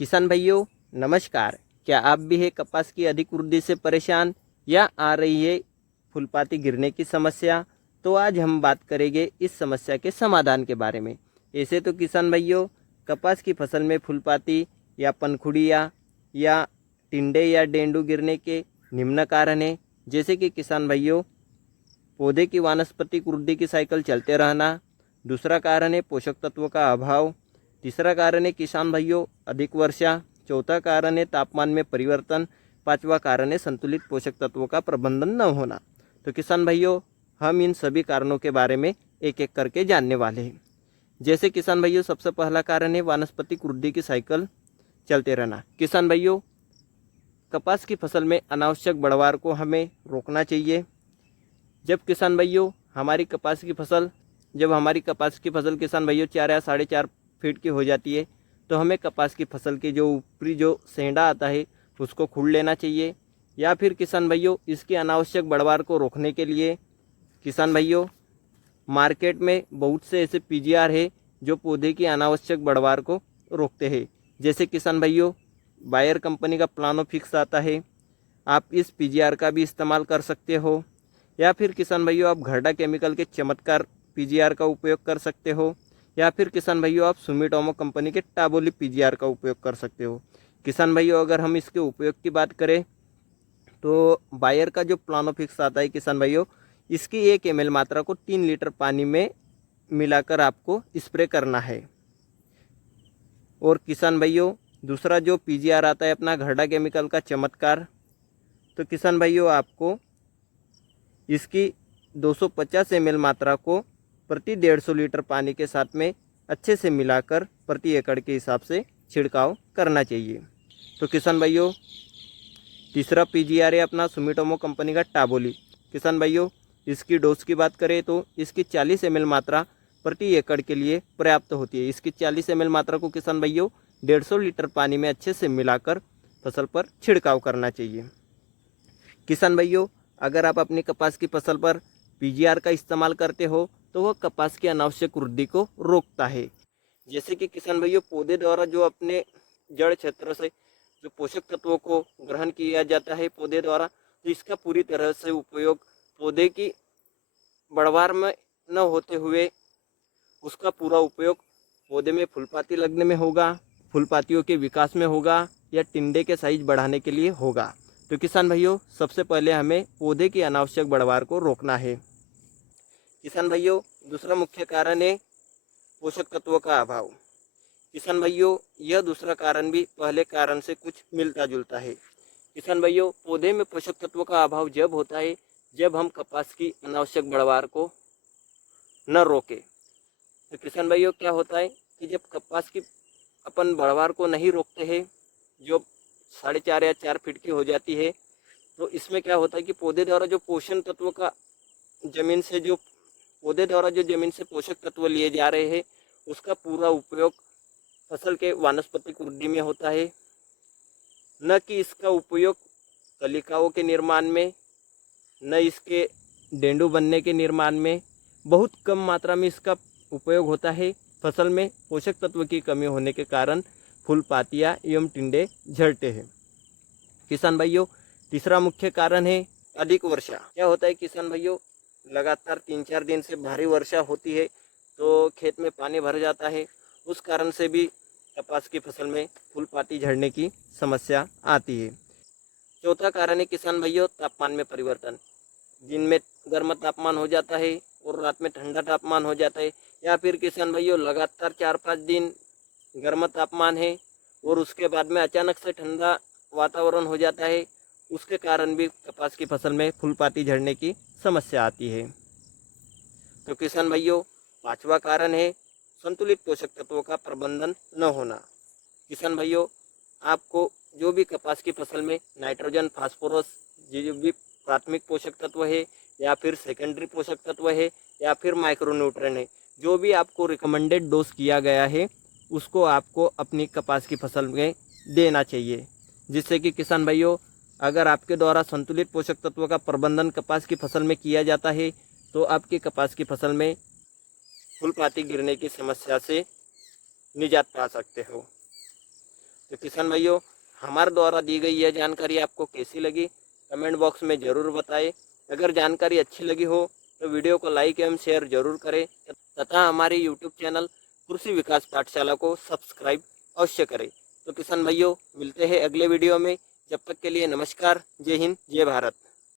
किसान भाइयों नमस्कार। क्या आप भी है कपास की अधिक वृद्धि से परेशान या आ रही है फुलपाती गिरने की समस्या? तो आज हम बात करेंगे इस समस्या के समाधान के बारे में। ऐसे तो किसान भाइयों, कपास की फसल में फुलपाती या पंखुड़ियाँ या टिंडे या डेंडू गिरने के निम्न कारण हैं। जैसे कि किसान भाइयों, पौधे की वानस्पतिक वृद्धि की साइकिल चलते रहना। दूसरा कारण है पोषक तत्वों का अभाव। तीसरा कारण है किसान भाइयों अधिक वर्षा। चौथा कारण है तापमान में परिवर्तन। पांचवा कारण है संतुलित पोषक तत्वों का प्रबंधन न होना। तो किसान भाइयों, हम इन सभी कारणों के बारे में एक एक करके जानने वाले हैं। जैसे किसान भाइयों, सबसे पहला कारण है वानस्पतिक वृद्धि की साइकिल चलते रहना। किसान भाइयों, कपास की फसल में अनावश्यक बढ़वार को हमें रोकना चाहिए। जब किसान भाइयों हमारी कपास की फसल जब हमारी कपास की फसल किसान भाइयों 4 या 4.5 फीट की हो जाती है, तो हमें कपास की फसल के जो ऊपरी जो सेंधा आता है उसको खुड़ लेना चाहिए। या फिर किसान भाइयों, इसकी अनावश्यक बढ़वार को रोकने के लिए किसान भाइयों, मार्केट में बहुत से ऐसे पीजीआर है जो पौधे की अनावश्यक बढ़वार को रोकते हैं। जैसे किसान भाइयों, बायर कंपनी का प्लानोफिक्स आता है, आप इस पीजीआर का भी इस्तेमाल कर सकते हो। या फिर किसान भाइयों, आप घरडा केमिकल के चमत्कार पीजीआर का उपयोग कर सकते हो। या फिर किसान भाइयों, आप सुमिटोमो कंपनी के टाबोली पीजीआर का उपयोग कर सकते हो। किसान भाइयों, अगर हम इसके उपयोग की बात करें तो बायर का जो प्लानोफिक्स आता है किसान भाइयों, इसकी 1 ml मात्रा को 3 लीटर पानी में मिलाकर आपको स्प्रे करना है। और किसान भाइयों, दूसरा जो पीजीआर आता है अपना घरडा केमिकल का चमत्कार, तो किसान भाइयों आपको इसकी 250 ml मात्रा को प्रति 150 लीटर पानी के साथ में अच्छे से मिलाकर प्रति एकड़ के हिसाब से छिड़काव करना चाहिए। तो किसान भाइयों, तीसरा पीजीआर है अपना सुमिटोमो कंपनी का टाबोली। किसान भाइयों, इसकी डोज की बात करें तो इसकी 40 ml मात्रा प्रति एकड़ के लिए पर्याप्त होती है। इसकी 40 ml मात्रा को किसान भाइयों 150 लीटर पानी में अच्छे से मिलाकर फसल पर छिड़काव करना चाहिए। किसान भाइयों, अगर आप अपनी कपास की फसल पर पीजीआर का इस्तेमाल करते हो तो वह कपास की अनावश्यक वृद्धि को रोकता है। जैसे कि किसान भाइयों, पौधे द्वारा जो अपने जड़ क्षेत्र से जो पोषक तत्वों को ग्रहण किया जाता है पौधे द्वारा, तो इसका पूरी तरह से उपयोग पौधे की बढ़वार में न होते हुए उसका पूरा उपयोग पौधे में फूलपाती लगने में होगा, फूलपातियों के विकास में होगा या टिंडे के साइज बढ़ाने के लिए होगा। तो किसान भाइयों, सबसे पहले हमें पौधे की अनावश्यक बढ़वार को रोकना है। किसान भाइयों, दूसरा मुख्य कारण है पोषक तत्वों का अभाव। किसान भाइयों, यह दूसरा कारण भी पहले कारण से कुछ मिलता जुलता है। किसान भाइयों, पौधे में पोषक तत्वों का अभाव जब होता है जब हम कपास की अनावश्यक बढ़वार को न रोके। तो किसान भाइयों, क्या होता है कि जब कपास की अपन बढ़वार को नहीं रोकते हैं, जो 4.5 या 4 फीट की हो जाती है, तो इसमें क्या होता है कि पौधे द्वारा जो पोषण तत्व का जमीन से जो पौधे द्वारा जो जमीन से पोषक तत्व लिए जा रहे हैं उसका पूरा उपयोग फसल के वानस्पतिक वृद्धि में होता है, न कि इसका उपयोग कलिकाओं के निर्माण में, न इसके डेंडू बनने के निर्माण में। बहुत कम मात्रा में इसका उपयोग होता है। फसल में पोषक तत्व की कमी होने के कारण फूल पातियाँ एवं टिंडे झड़ते हैं। किसान भाइयों, तीसरा मुख्य कारण है अधिक वर्षा। क्या होता है किसान भाइयों, लगातार 3-4 दिन से भारी वर्षा होती है तो खेत में पानी भर जाता है। उस कारण से भी कपास की फसल में फूल पाती झड़ने की समस्या आती है। चौथा कारण है किसान भाइयों तापमान में परिवर्तन। दिन में गर्म तापमान हो जाता है और रात में ठंडा तापमान हो जाता है। या फिर किसान भाइयों लगातार 4-5 दिन गर्म तापमान है और उसके बाद में अचानक से ठंडा वातावरण हो जाता है। उसके कारण भी कपास की फसल में फूलपाती झड़ने की समस्या आती है। तो किसान भाइयों, पांचवा कारण है संतुलित पोषक तत्वों का प्रबंधन न होना। किसान भाइयों, आपको जो भी कपास की फसल में नाइट्रोजन, फास्फोरस, जो भी प्राथमिक पोषक तत्व है या फिर सेकेंडरी पोषक तत्व है या फिर माइक्रोन्यूट्रिएंट है, जो भी आपको रिकमेंडेड डोज किया गया है उसको आपको अपनी कपास की फसल में देना चाहिए। जिससे कि किसान भाइयों, अगर आपके द्वारा संतुलित पोषक तत्वों का प्रबंधन कपास की फसल में किया जाता है तो आपकी कपास की फसल में फूलपाती गिरने की समस्या से निजात पा सकते हो। तो तो किसान भाइयों, हमारे द्वारा दी गई यह जानकारी आपको कैसी लगी कमेंट बॉक्स में ज़रूर बताएं। अगर जानकारी अच्छी लगी हो तो वीडियो को लाइक एवं शेयर जरूर करें तथा हमारे यूट्यूब चैनल कृषि विकास पाठशाला को सब्सक्राइब अवश्य करें। तो किसान भाइयों, मिलते हैं अगले वीडियो में। जब तक के लिए नमस्कार, जय हिंद, जय भारत।